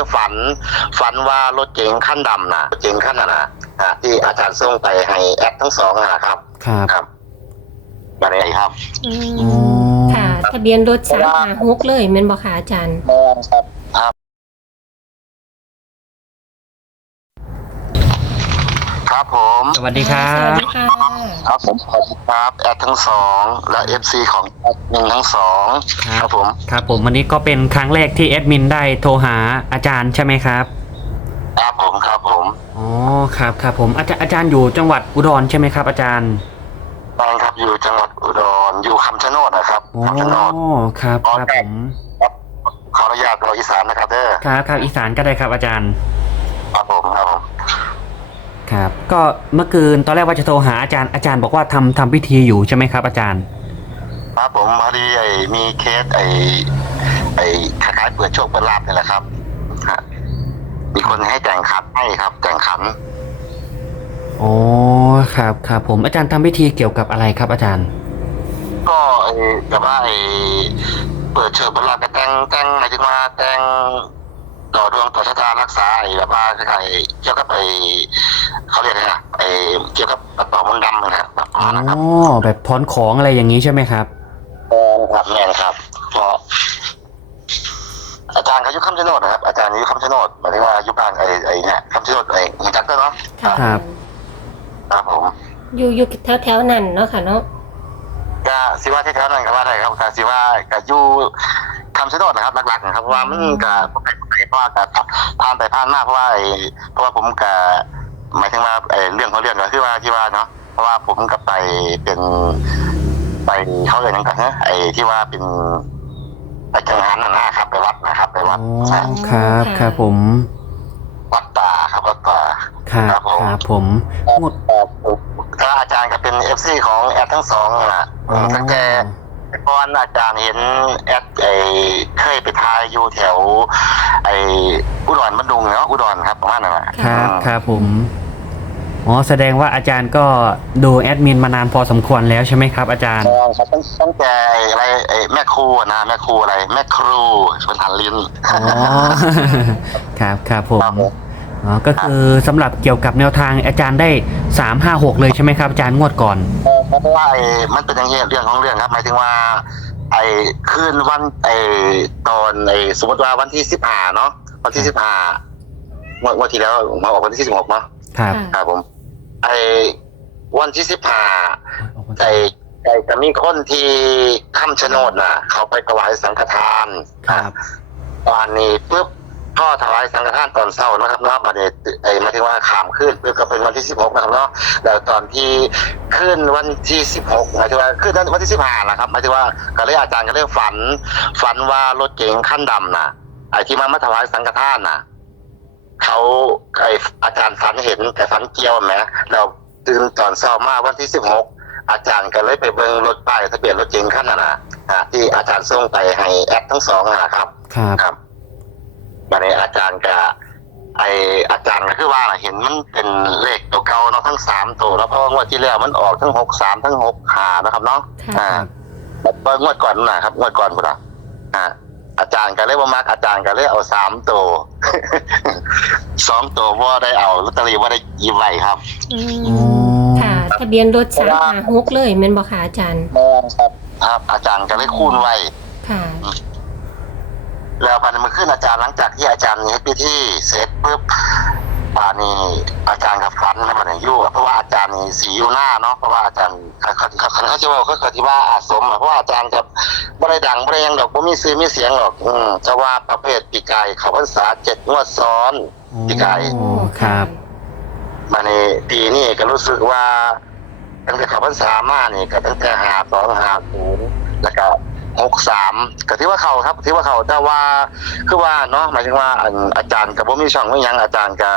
เลยฝัน ฝันว่ารถเก๋งขั้นดำนะรถเก๋งขั้นน่ะนะอะที่อาจารย์ส่งไปให้แอปทั้งสองนะครับครับครับมาไหนครับอือ๋อมค่ะ ทะเบียนรถสามหาหกเลยแม่นบ่ค่ะอาจารย์แม่นครับครับ ครับผม สวัสดีครัสวับสดีค่ะครับผมสวัสดีครับแอดทั้งสองและเอฟซีของแอดมินทั้งสองครับ ครับผมครับผมวันนี้ก็เป็นครั้งแรกที่แอดมินได้โทรหาอาจารย์ใช่ไหมครับครับผมครับผมอ๋อครับครับผมอาจารย์อาจารย์อยู่จังหวัดอุดรใช่ไหมครับ อาจารย์บ้านครับอยู่จังหวัดอุดรอยู่คำชะโนดนะครับอ๋อคำชะโนดครับครับผมขออนุญาตเราอีสานนะครับเด้อครับครับอีสานก็ได้ครับอาจารย์ ครับผมครับผม ครับ ก็เมื่อคืนตอนแรกว่าจะโทรหาอาจารย์อาจารย์บอกว่าทำทำพิธีอยู่ใช่ไหมครับ อาจารย์ ครับผมพอดีไอ้มีเคสไอ้ไอ้คล้ายๆเปิดโชคเปิดลาบนี่แหละครับฮะมีคนให้แต่งขันให้ครับแต่งขันอ๋อครับครับผมอาจารย์ทำพิธีเกี่ยวกับอะไรครับ อาจารย์ ก็ไอ้แบบว่าไอ้เปิดโชคเปิดลาบก็แต่งแต่งหมายถึงว่าแต่ง ต่อดวงต่อชะตารักษาไอ้แบบว่าคล้ายๆเกี่ยวกับไอ้เขาเรียกอะไรนะไอ้เกี่ยวกับกระเป๋ามนต์ดำนะครับแบบอ๋อนั้นนะครับแบบถอนของอะไรอย่างนี้ใช่ไหมครับ แม่นครับแม่นครับเพราะอาจารย์เขาอยู่คำชะโนดนะครับอาจารย์อยู่คำชะโนดหมายถึงว่าอยู่บ้านไอ้ไอ้เนี่ยคำชะโนดไอ้หินจักรเนาะค่ะครับ ครับผมอยู่อยู่แถวแถวๆนั้นเนาะค่ะเนาะก็สิว่าที่แถวนั้นก็ว่าได้ครับก็สิว่าก็อยู่ คำชะโนดนะครับหลักๆนะครับเพราะว่ามันก็บ่ไกลบ่ไกลเพราะว่าก็ผ่านไปผ่านมาเพราะว่าไอ้เพราะว่าผมก็หมายถึงว่าไอ้เรื่องของเรื่องก็คือว่าที่ว่าเนาะเพราะว่าผมก็ไปเป็นไปเขาเรียกหยังกันนะไอ้ที่ว่าเป็นไปจังหันนะนะครับ ไปวัดนะครับ ไปวัดใช่ครับ ครับผม วัดป่าครับวัดป่าครับครับผมครับผมดถ้าอาจารย์ก็เป็นเอฟซีของแอดทั้งสองน่ะตั้งแต่ ก่อนอาจารย์เห็นแอดไอเคยไปทายอยู่แถว ไออุดรบันดุงเนาะอุดรครับประมาณนั้นแหละครับครับผมอ๋อแสดงว่าอาจารย์ก็ดูแอดมินมานานพอสมควรแล้วใช่ไหมครับ อาจารย์ใช่ครับตั้งตั้งแต่อะไรไอแม่ครูอะนะแม่ครูอะไร แม่ครูชนทันลิ้นอ๋อครับครับผมครับผมอ๋อก็คือสำหรับเกี่ยวกับแนวทางอาจารย์ได้สามห้าหกเลยใช่ไหมครับอาจารย์งวดก่อน เพราะว่าไอ้มันเป็นอย่างเงี้ยเรื่องของเรื่องครับหมายถึงว่า ไอ้คืนวันไอ้ตอนไอ้สมมติว่าวันที่สิบห้าเนาะวันที่สิบห้าวันวันที่แล้วมาออกวันที่สิบหกเนาะครับค่ะครับผม ไอ้วันที่สิบห้าไอ้ไอ้จะมีคนที่คำชะโนดน่ะ เขาไปถวายสังฆทานครับตอนนี้ปุ๊บ พ่อถวายสังฆทานตอนเช้านะครับเนาะประเดี๋ยวไอ้หมายถึงว่าขามขึ้นปุ๊บก็เป็นวันที่สิบหกนะครับเนาะแล้วตอนที่ขึ้นวันที่สิบหกหมายถึงว่าขึ้นวันที่สิบห้านะครับหมายถึงว่าก็เลยอาจารย์ก็เลยฝัน ฝันว่ารถเก๋งขั้นดำน่ะไอ้ที่มามาถวายสังฆทานน่ะเขาไออาจารย์ฝันเห็นแต่ฝันเกี่ยวไหมเราตื่นตอนเช้ามาวันที่สิบหกอาจารย์ก็เลยไปเบิ่งรถป้ายทะเบียนรถเก๋งขั้นน่ะนะอะที่อาจารย์ส่งไปให้แอปทั้งสองนะครับ ครับ ครับวันนี้อาจารย์กับไออาจารย์ก็คือว่าเห็นมันเป็นเลขตัวเก่าเนาะทั้งสามตัวแล้วเพราะว่างวดที่แล้วมันออกทั้งหกสามทั้งหกห้านะครับเนาะค่ะอ่าเบิ่งงวดก่อนนะครับงวดก่อนพุ่นอะอ่าอาจารย์ก็เลยว่ามากอาจารย์ก็เลยเอาสามตัวสองตัวว่าได้เอาลอตเตอรี่ว่าได้หยิบไว้ครับอือ๋อมค่ะ ทะเบียนรถสามหาหกเลยแม่นบ่ค่ะอาจารย์ครับครับ อาจารย์ก็เลยคูณไว้ค่ะ แล้วพันมันขึ้นอาจารย์หลังจากที่อาจารย์เฮ็ดพิธีเสร็จปุ๊บป่านนี้อาจารย์กับฟันมันอยู่เพราะว่าอาจารย์นี่สีอยู่หน้าเนาะเพราะว่าอาจารย์เขาเขาเขาเขาจะว่าเขาเขาที่ว่าอาสมเพราะว่าอาจารย์กับบ่ได้ดังบ่ได้ยังดอกบ่มีซื้อมีเสียงหรอกอืมจะว่าประเภทปีกายเขาพรรษาเจ็ดงวดซ้อนพี่ไก่โอ้ครับมาในปีนี้ก็รู้สึกว่าตั้งแต่เขาพรรษามานี่ก็ตั้งแต่หาสองหาศูนย์แล้วก็ หกสามก็ที่ว่าเขาครับที่ว่าเขาแต่ว่าคือว่าเนาะหมายถึงว่าอันอาจารย์กับว่ามีช่องไม่ยังอาจารย์กับ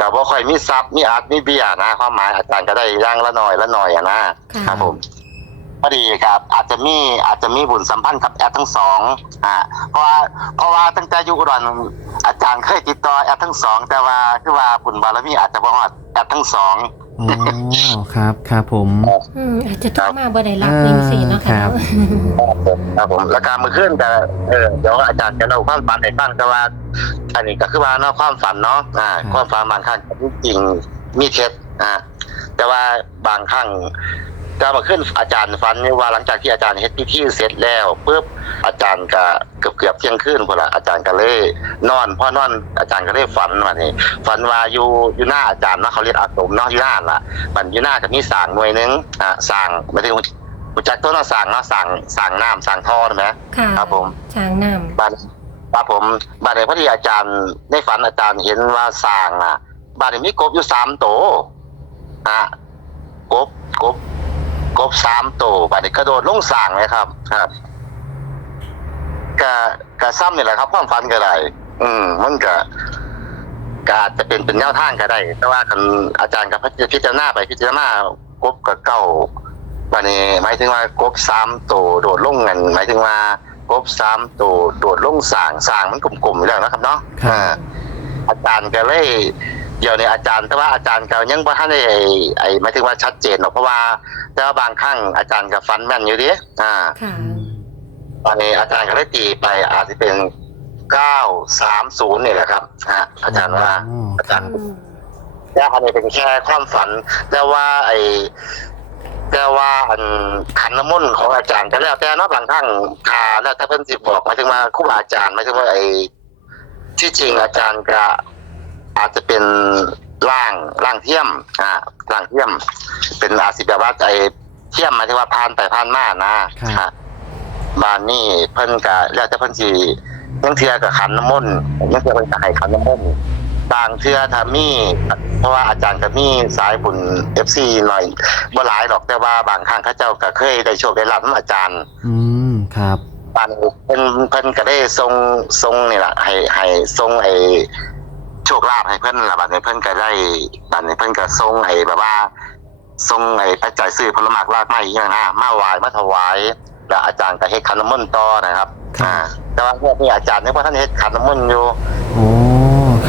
กับว่าค่อยมีทรัพย์มีอาร์ตมีเบียร์นะ ความหมายอาจารย์ก็ได้ย่างละหน่อยละหน่อยอะนะค่ะ ครับผมพอดีครับ อาจจะมีอาจจะมีบุญสัมพันธ์กับแอดทั้งสองอ่าเพราะว่าเพราะว่าตั้งแต่อยุคอุดรอาจารย์เคยติดต่อแอดทั้งสอง แต่ว่าคือว่าบุญบารมีอาจจะบ่ฮอดแอดทั้งสอง อ๋อครับครับผม อืมอาจจะโทรมาบ่ได้รับเออในสิเนาะครัค่ะบ ครับผมแล้วการมือขึ้นแต่เออเดี๋ยวอาจารย์จะเล่าความฝันให้ฟังแต่ว่า อันนี้ก็คือว่าเนาะความฝันเนาะอ่าครับความฝันบางครั้งก็มีจริงมีเท็จอ่าแต่ว่าบางครั้งจะมาขึ้นอาจารย์ฝันนี่ว่าหลังจากที่อาจารย์เฮ็ดพิธีเสร็จแล้วปุ๊บอาจารย์ก็เกือบเกือบๆเที่ยงคืนพุ่นละอาจารย์ก็เลยนอนพอนอนอาจารย์ก็เลยฝันว่านี่ฝันว่าอยู่อยู่หน้าอาจารย์เนาะเขาเรียกอาสมเนาะอยู่หน้าล่ะบัดอยู่หน้าก็มีสร้างหน่วยหนึงอ่าสร้างไม่ถึง รู้จักต้นเนาะสร้างเนาะสร้างสร้างน้ำสร้างท่อใช่ไหมค่ะครับผม ช้างน้บ้านครับผมบ้านในพอดีอาจารย์ในฝันอาจารย์เห็นว่าสร้างอะบ้านนี้มีกบอยู่สามตัวอะกบกบกบสามตัวบ้านนี้กระโดดลงสร้างเลยครับ ครับกะกะซ้ำนี่แหละครับความฝันก็ได้อืม มันก็ก็อาจจะเป็นเป็นแนวทางก็ได้ แต่ว่าคันอาจารย์กับพิจารณาไปพิจารณากบกับเก้า วันนี้หมายถึงว่ากบสามตัวโดดลงเงินหมายถึงว่ากบสามตัวโดดลงสร้างสร้างมันกลมๆอยู่แล้วนะครับเนาะครับอ่าอาจารย์ก็เลยเดี๋ยวนี้อาจารย์แต่ว่าอาจารย์ก็ยังบ่ทันได้ไอ้ไอ้หมายถึงว่าชัดเจนหรอกเพราะว่าแต่ว่าบางครั้งอาจารย์ก็ฟันแม่นอยู่ดิอ่าำค่ะ ตอนนี้อาจารย์ก็ได้ตีไปอาจจะเป็นเก้าสามศูนย์นี่แหละครับฮะอาจารย์ว่าอ๋ออาจารย์อืมแต่อันนี้เป็นแค่ความฝัน แต่ว่าไอ้ แต่ว่าอันขันน้ำมนต์ของอาจารย์ก็แล้วแต่เนอกบางครั้งทาแล้วถ้าเพิ่นสิบอกหมายถึงว่าครูบาอาจารย์หมายถึงว่าไอ้ที่จริงอาจารย์ก็อาจจะเป็นร่างร่างเทียมอ่าร่างเทียม เป็นอาจสิแบบว่าไอ้เทียมหมายถึงว่าผ่านไปผ่านมานะครับฮะบ้านนี่เพิ่นก็แล้วแต่เพิ่นสิยังเทื่อกับขันน้ำมนต์ยังเทื่อเพิ่นก็ให้ขันน้ำมนต์ บางเทื่อถ้ามีเพราะว่าอาจารย์ก็มีสายบุญ FC หน่อยบ่หลายหรอกแต่ว่าบางครั้งเขาเจ้าก็เคยได้โชคได้ลาภนำอาจารย์ อืมครับบานเพิ่นเพิ่นก็ได้ทรงทรงนี่ล่ะให้ให้ทรงไอ้โชคลาภให้เพิ่นล่ะบัดนี้เพิ่นก็ได้บัดนี้เพิ่นก็ทรงไอ้แบบว่าทรงไอ้ปัจจัยซื้อผลไม้รากไม้อหย่างนะมาไหว้มาถวายแล้วอาจารย์ก็เฮ็ดขันน้ำมนต์ต่อนะครับครับอ่า แต่ว่าพวกนี้อาจารย์เนี่ยพระท่านเฮ็ดขันน้ำมนต์อยู่โอ้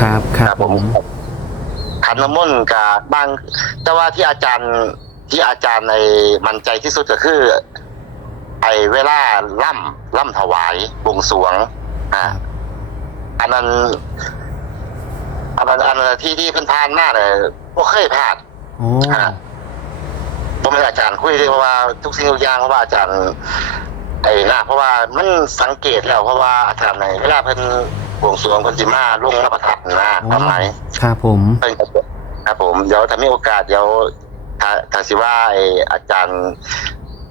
ครับครับ ผม ขันน้ำมนต์กับบาง แต่ว่าที่อาจารย์ที่อาจารย์ในมั่นใจที่สุดก็คือ ไอ้เวลาล่ำล่ำถวายบวงสรวง อ่า อันนั้นอันนั้นอันนั้นที่ที่เพิ่นพานมาเลยบ่เคยพลาดโอ้ผมเป็นอาจารย์คุยด้วยเพราะว่าทุกสิ่งทุกอย่างเพราะว่าอาจารย์ไอ้นะเพราะว่ามันสังเกตแล้วเพราะว่าอาจารย์ในเวลาเพิ่น บวงสรวงเพิ่นสิมาลงมาประทับนะความหมายครับผมเพิ่นก็ครับผมเดี๋ยวถ้ามีโอกาสเดี๋ยวถ้าถ้าสิว่าไอ้อาจารย์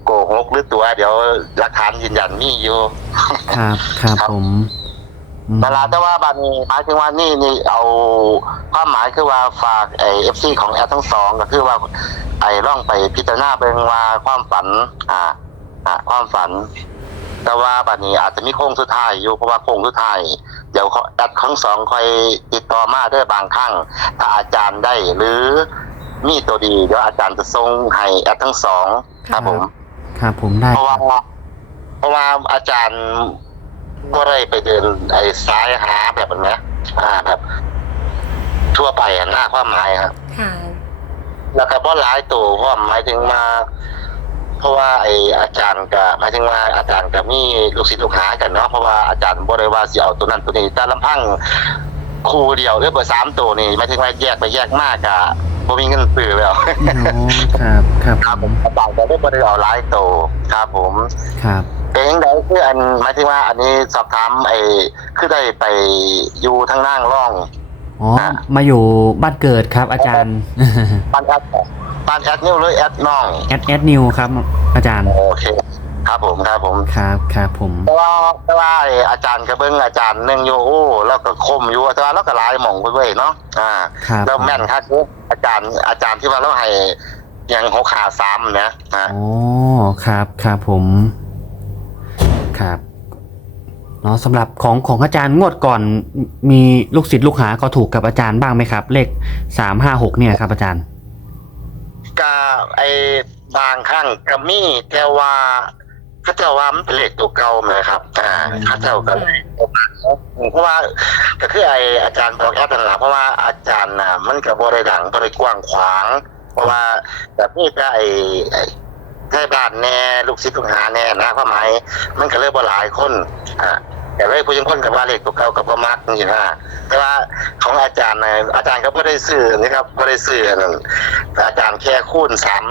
โกหกหรือตัว เดี๋ยวหลักฐานยืนยันมีอยู่ ครับครับผมอืมเวลาแต่ว่าบัดนี้หมายถึงว่านี่นี่เอาความหมายคือว่าฝากไอ้ FC ของแอดทั้งสองก็คือว่าไอ้ร่องไปพิจารณาเบิ่งว่าความฝัน อ่า อ่า ความฝัน แต่ว่าบัดนี้อาจจะมีโค้งสุดท้ายอยู่เพราะว่าโค้งสุดท้ายเดี๋ยวเขาแอดทั้งสองคอยติดต่อมาเด้อบางครั้งถ้าอาจารย์ได้หรือมีตัวดีเดี๋ยวอาจารย์จะส่งให้แอดทั้งสองครับผมครับผมได้เพราะว่าเพราะว่าอาจารย์ก็ได้ไปเดินไอ้ซ้ายหาแบบนั้นนะอ่าแบบทั่วไปอะหน้าความหมายครับค่ะแล้วก็บ่หลายตัวเพราะหมายถึงมา เพราะว่าไอ้อาจารย์ก็หมายถึงว่าอาจารย์ก็มีลูกศิษย์ลูกหากันเนาะเพราะว่าอาจารย์บ่ได้ว่าสิเอาตัวนั้นตัวนี้แต่ลำพังครูเดียวหรือเบอร์สามตัวนี่หมายถึงว่าแยกไปแยกมากอะบ่มีเงินซื้อแล้วโอ้ครับ ครับครับผผมมอาจารย์ก็ได้บ่ได้เอาหลายตัวครับผมครับเป็นยังไงคืออันหมายถึงว่า อันนี้สอบถามไอ้คือได้ไปอยู่ทางล่างร่องอ๋อมาอยู่บ้านเกิดครับ อาจารย์บ้านแอด บ้านแอดนิ้วหรือแอดน้องแอดแอดนิวครับ อาจารย์โอเค ครับผมครับผมครับครับผมแต่ว่าแต่ว่าไอ้อาจารย์กระเบิ้งอาจารย์หนึ่งอยู่โอ้แล้วก็คมอยู่แต่ว่าแล้วก็หลายหม่องไปเว้ยเนาะอ่าครับแล้วแม่นครับอาจารย์อาจารย์ที่ว่าเราให้อยังหกขาซ้ำนะอ่าอ๋อครับครับผมครับเนาะสำหรับของของอาจารย์งวดก่อนมีลูกศิษย์ลูกหาก็ถูกกับอาจารย์บ้างไหมครับ เลขสามห้าหกเนี่ยครับอาจารย์ ก็ไอ้บางครั้งก็มีแต่ว่าเขาเจ้าว่ามันเป็นเลขตัวเก่าไหมครับอ่าเขาเจ้าก็เพราะว่าก็คือไออาจารย์บอกแอดนั่นแหละเพราะว่าอาจารย์น่ะมันกับบริดังบริกว้างขวาง เพราะว่าแบบนี้ก็ไอ้ไอ้ให้บ้านแน่ลูกศิษย์ลูกหาแน่นะความหมายมันก็เลยบ่หลายคนอ่าแต่เลยผู้ยังคนกับว่าเลขตัวเก่ากับประมักนี่นะแต่ว่าของอาจารย์นะอาจารย์ก็ไม่ได้ซื้อนะครับไม่ได้ซื้อนั่น อาจารย์แค่คูณสาม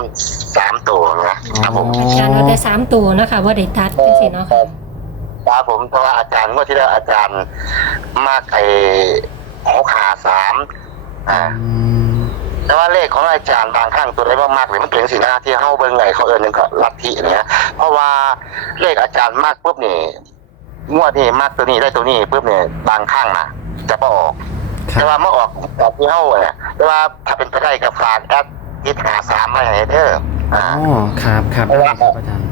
สามตัวนะครับผมอาจารย์เอาแต่สามตัวนะคะว่าได้ตัดจังซี่เนาะค่ะครับผมเพราะว่าอาจารย์เมื่อที่แล้วอาจารย์มากไอ้หกขาสามอ่าอืมแต่ว่าเลขของอาจารย์บางครั้งตัวได้มากๆเลยมันเป็นสีหน้าที่เข้าเบิ่งไงเขาเอิญนึงก็ลัทธิเนี่ยเพราะว่าเลขอาจารย์มากปุ๊บนี่งวดนี่มากตัวนี้ได้ตัวนี้ปุ๊บเนี่ยบางครั้งนะจะบ่ออก ครัแต่ว่าบเมื่อออกออกที่เข้าเนี่ยแต่ว่าถ้าเป็นไปได้กับฝากแอดยิดหาสามมาให้เด้ออ๋อ่าอครับครับได้ครับอาจารย์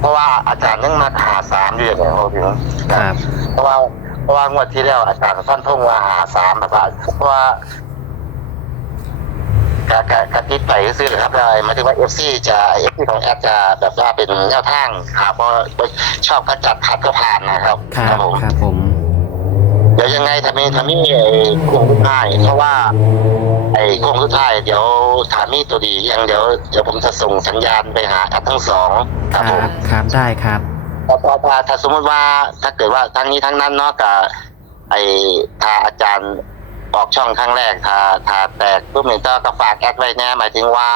เพราะว่าอาจารย์ยังมาหาสามอยู่เนี่ยเขาถึงครับเพราะว่าเพราะว่างวดที่แล้วอาจารย์ฟันธงว่าหาสามแบบว่าเพราะว่ากะกะกะติดไปซื้อเลยครับเลยหมายถึงว่าเอฟซีจะเอฟซีของแอดจะแบบว่าเป็นแนวทางครับเพราะชอบก็จัดขัดก็ผ่านนะครับครับผมครับผมเดี๋ ยวยังไงทำมีทำมีไอ้โค้งสุดท้ายเพราะว่า ไอ้โค้งสุดท้ายเดี๋ยวถามีตัวดียังเดี๋ยวเดี๋ยวผมจะส่งสัญญาณไปหาแอดทั้งสองคครัรับบผมครับได้ครับถ้าถ้าถ้าถ้าสมมติว่าถ้าเกิดว่าทั้งนี้ทั้งนั้นเนาะกับไอถ้าอาจารย์ออกช่องครั้งแรกถ้าถ้าแตกปุ๊บเนี่ยก็ก็ฝากแอดไว้แน่หมายถึงว่า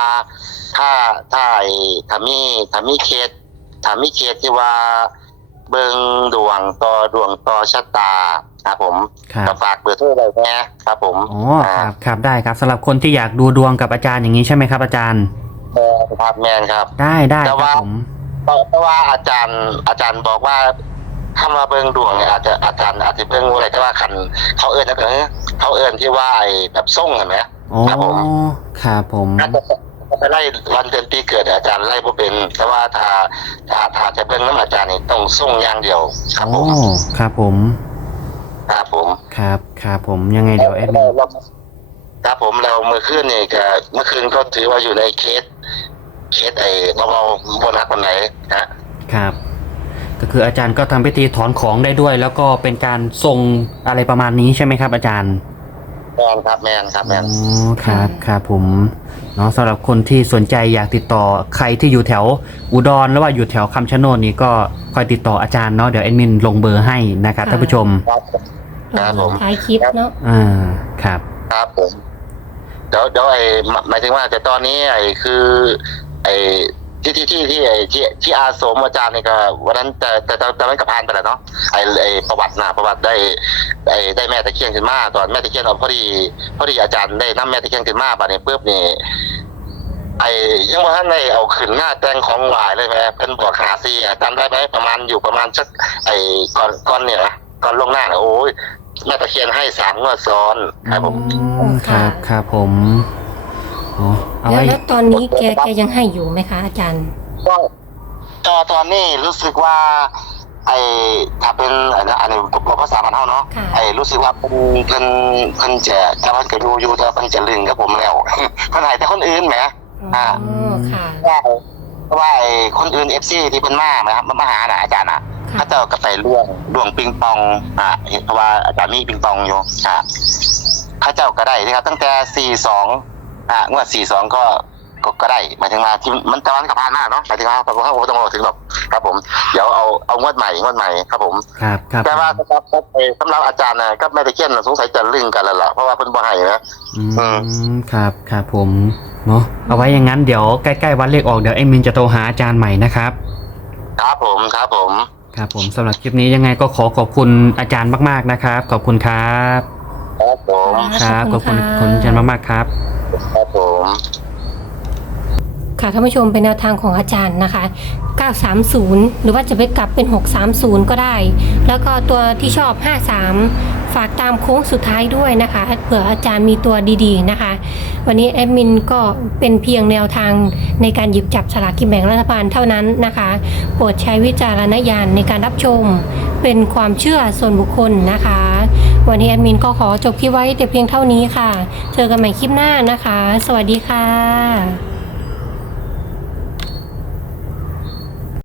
ถ้าถ้าไอถ้ามีถ้ามีเคสถ้ามีเคสที่ว่าเบิงดว งต่อดวงต่อชะตาครับผมครับ ก็ฝากเบอร์โทรไว้แน่ครับผมอ๋อครับครับได้ครับสำหรับคนที่อยากดูดวงกับอาจารย์อย่างนี้ใช่ไหมครับ อาจารย์ แมนครับแมนครับ ได้ได้แต่ครับว่า ผมเพราะเพราะว่าอาจารย์อาจารย์บอกว่าถ้ามาเบิ่งดวงเนี่ยอาจจะอาจารย์อาจจะเบิ่งอะไรแต่ว่าคันเขาเอิญนะเออเขาเอิญที่ว่าไอ้แบบส่งเห็นไหม อ๋อครับผม ครับผมถ้าจะ ถ้าไล่วันเดือนปีเกิดอาจารย์ไล่บ่เป็น แต่ว่าถ้าถ้าถ้าจะเบิ่งน้ำอาจารย์นี่ต้องส่งอย่างเดียว ครับผโอ้มครับผม ครับผมครับครับผมยังไงเดี๋ยวแอดมินครับผมเราเมื่อคืนนี่ก็เมื่อคืนก็ถือว่าอยู่ในเคส เคสไอ้เบาๆบนนักคนไหนนะครับ ก็คืออาจารย์ก็ทำพิธีถอนของได้ด้วย แล้วก็เป็นการทรงอะไรประมาณนี้ใช่ไหมครับ อาจารย์ แมนครับแมนครับแมอ๋อนครับครับผมเนาะสำหรับคนที่สนใจอยากติดต่อใครที่อยู่แถวอุดรหรือว่าอยู่แถวคำชะโนดนี้ก็คอยติดต่ออาจารย์เนาะเดี๋ยวแอดมินลงเบอร์ให้นะครับท่านผู้ชมครับ ครับผม ท้ายคลิปเนาะอ่าครับครับผมเดี๋ยวเดี๋ยวไอ้หมายหมายถึงว่าแต่ตอนนี้ไอ้คือ ไอ้ ที่ที่ที่ที่ไอ้ที่ที่อาสมอาจารย์นี่ก็วันนั้นแต่แต่แต่แต่มันก็ผ่านไปแล้วเนาะไอ้ไอ้ประวัตินะประวัติได้ไอ้ได้แม่ตะเคียนขึ้นมาตอนแม่ตะเคียนเอาพอดีพอดีอาจารย์ได้นำแม่ตะเคียนขึ้นมาบัดนี้ปุ๊บนี่ไอ้ยังว่าท่านได้เอาขึ้นหน้าแตงของหวายเลยไหมเป็นบอกหาซีอะจำได้ไหมประมาณอยู่ประมาณสักไอ้ก่อนก่อนเนี่ยนะก่อนลงหน้าเนี่ยโอ้ยแม่ตะเคียนให้สามงวดซ้อนครับผมครับครับผม เอาแล้วไว้แล้วตอนนี้แกแกยังให้อยู่ไหมคะอาจารย์ ก็ตอนตอนนี้รู้สึกว่า ไอ้ถ้าเป็นอันนี้อันนี้ภาษาบ้านเฮาเนาะค่ะ ไอ้รู้สึกว่าเพิ่นเพิ่นเพิ่นจะแต่ว่าก็ดูอยู่แต่เพิ่นจะลึงกับผมแล้ว เพิ่นให้แต่คนอื่นแหม อ๋อ่า อค่ะ ว่าเพราะว่าไอ้คนอื่น FC ที่เพิ่นมานะครับมาหาน่ะอาจารย์น่ะค่ะถ้าเจ้าก็ไปล่วงล่วงปิงปอง อ่าเพราะว่าอาจารย์มีปิงปองอยู่อ่าเข้าเจ้าก็ได้นะครับตั้งแต่42อ่างวด42ก็ก็ก็ได้หมายถึงว่าที่มันตะวันกับพานมากเนาะหมายถึงว่าผมว่าผมต้องบอกถึงหรอกครับ ผมเดี๋ยวเอาเอางวดใหม่งวดใหม่ครับผมครับครับแต่ว่าสำหรับสำหรับอาจารย์นะก็ไม่ได้เขียนสงสัยจะลึงกันแล้วล่ะเพราะว่าเพิ่นบ่ให้นะอืมครับครับผมเนาะเอาไว้อย่างนั้นเดี๋ยวใกล้ๆวันเลขออกเดี๋ยวแอดมินจะโทรหาอาจารย์ใหม่นะครับ ครับผมครับผม ครับผมสำหรับคลิปนี้ยังไงก็ขอขอบคุณอาจารย์มากๆนะครับ ขอบคุณครับครับผมครับขอบคุณะคุณอาจารย์มากๆครับ ครับผมค่ะท่านผู้ชมเป็นแนวทางของอาจารย์นะคะ 930 หรือว่าจะไปกลับเป็น 630 ก็ได้ แล้วก็ตัวที่ชอบ 53 ฝากตามโค้งสุดท้ายด้วยนะคะเผื่ออาจารย์มีตัวดีๆนะคะ วันนี้แอดมินก็เป็นเพียงแนวทางในการหยิบจับฉลากกินแบ่งรัฐบาลเท่านั้นนะคะ โปรดใช้วิจารณญาณในการรับชมเป็นความเชื่อส่วนบุคคลนะคะ วันนี้แอดมินก็ขอจบคลิปไว้แต่เพียงเท่านี้ค่ะ เจอกันใหม่คลิปหน้านะคะ สวัสดีค่ะ